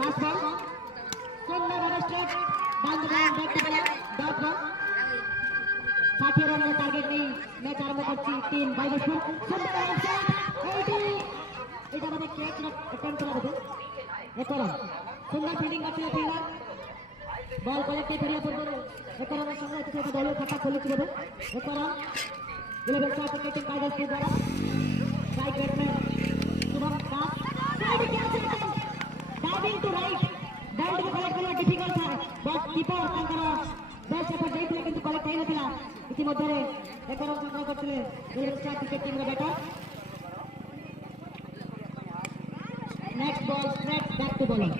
Fast ball. Sundar ball straight. Down the ground. Back to ball. Dot ball. 60 run का target नहीं match आरंभ करছি 3 22 foot সুন্দর shot 80 এটা মানে ক্যাচ অ্যাটেম্প্ট করা হবে একরা সুন্দর ফিল্ডিং করছে ফিল্ডার বল কলেক্টে ফেরিয়া পড়বে একরা সঙ্গে একটা দলীয় খাতা খুলেছে হবে একরা 11 শট ক্রিকেটিং কায়দার দ্বারা strike batsman Shubham Das side catch diving to right ball को कलेक्ट करना डिफिकल्ट था बट कीपर तांकर बेस्ट एफर्ट देइथिले किंतु कलेक्ट हेइ नथिला इतिमध्ये एक रन संग्रह करथिले स्टार क्रिकेट टीम रे batter next ball straight back to bowler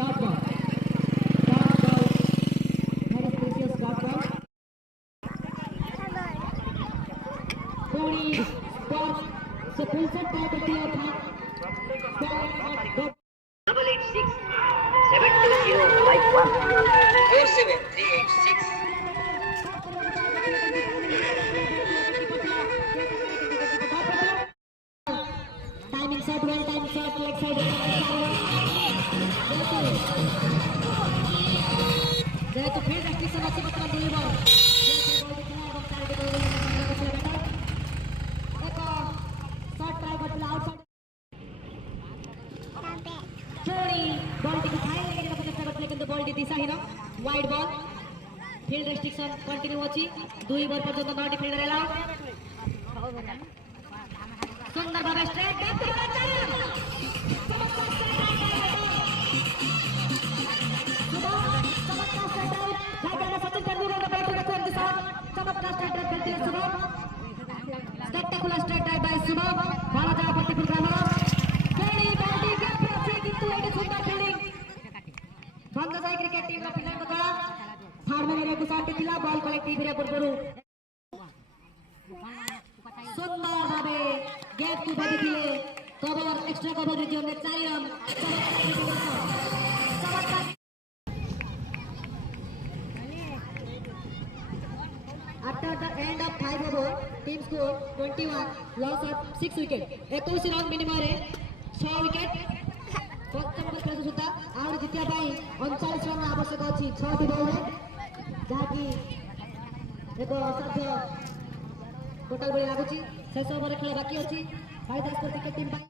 dot ball very precious dot ball पूरी स्कोर से फुल सेट ट्राई करती है था 886 72051 47386 timing shot well time shot leg side जेहेतु फील्ड रेस्ट्रिक्शन अछि बर्तमान दुई बॉल जेहेतु बॉल देखिना ଏବଂ चारोटी बॉल करथिले बैटर एक शॉट ट्राई करथिले आउटसाइड चोरी बॉल टी फाइन लेके जेटा चेष्टा करथिले किंतु बॉल टी दिशाहीन wide ball field restriction continue अछि दुई बॉल पर्यंत नॉट फील्डर अलाउड सुंदर भावे straight back to Sachin Tendulkar का बैटिंग का चोर के साथ चमत्कार स्ट्रेट ड्राइव खेलते हैं Shubham spectacular straight drive by Shubham बाला जा पट्टी फुल ग्राउंड फेरी बैटिंग के पीछे किंतु एक सुंदर फील्डिंग बंगसाई क्रिकेट टीम का पिलर द्वारा थर्ड में रे कुसाटी थिला बॉल कलेक्टिव रे पूर्वरु सुंदर भावे गेट को बदिले कवर एक्स्ट्रा कवर रीजन में 4 run After the end of 5 overs, team score 21, loss of 6 wicket. 21 run minimum रे 6 विकेट. प्रथम ओवर खेल सुद्धा आउर जितिया पाई 39 रन आवश्यक अछि 6 टी बॉल रे जाकी एक असाध्य टोटल बड़ी लागुची शेष ओवर खेल बाकी अछि कालिदासपुर क्रिकेट टीम पाई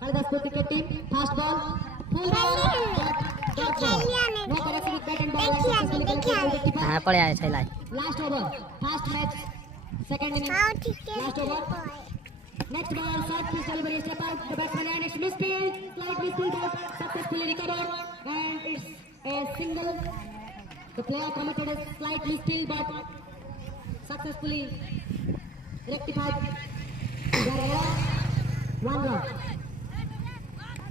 Kalidaspur cricket team fast ball full ball no correction with bat and ball हां पड़े आए छैला last over fast match second inning last over next ball shot pitch delivery step out the batsman and it's misfield slight misfield ball successfully recovered and it's a single the player committed a slight misfield but successfully rectified their error 1 run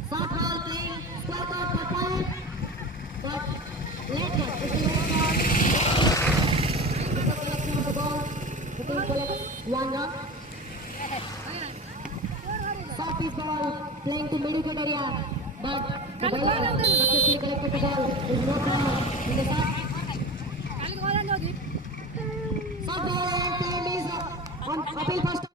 soft ball playing square out for point but late ball is the late ball the collection of the ball the team collects 1 run soft pitch ball playing to middle area but the bowler successfully collected the ball is not out in the top soft ball and time is on appeal for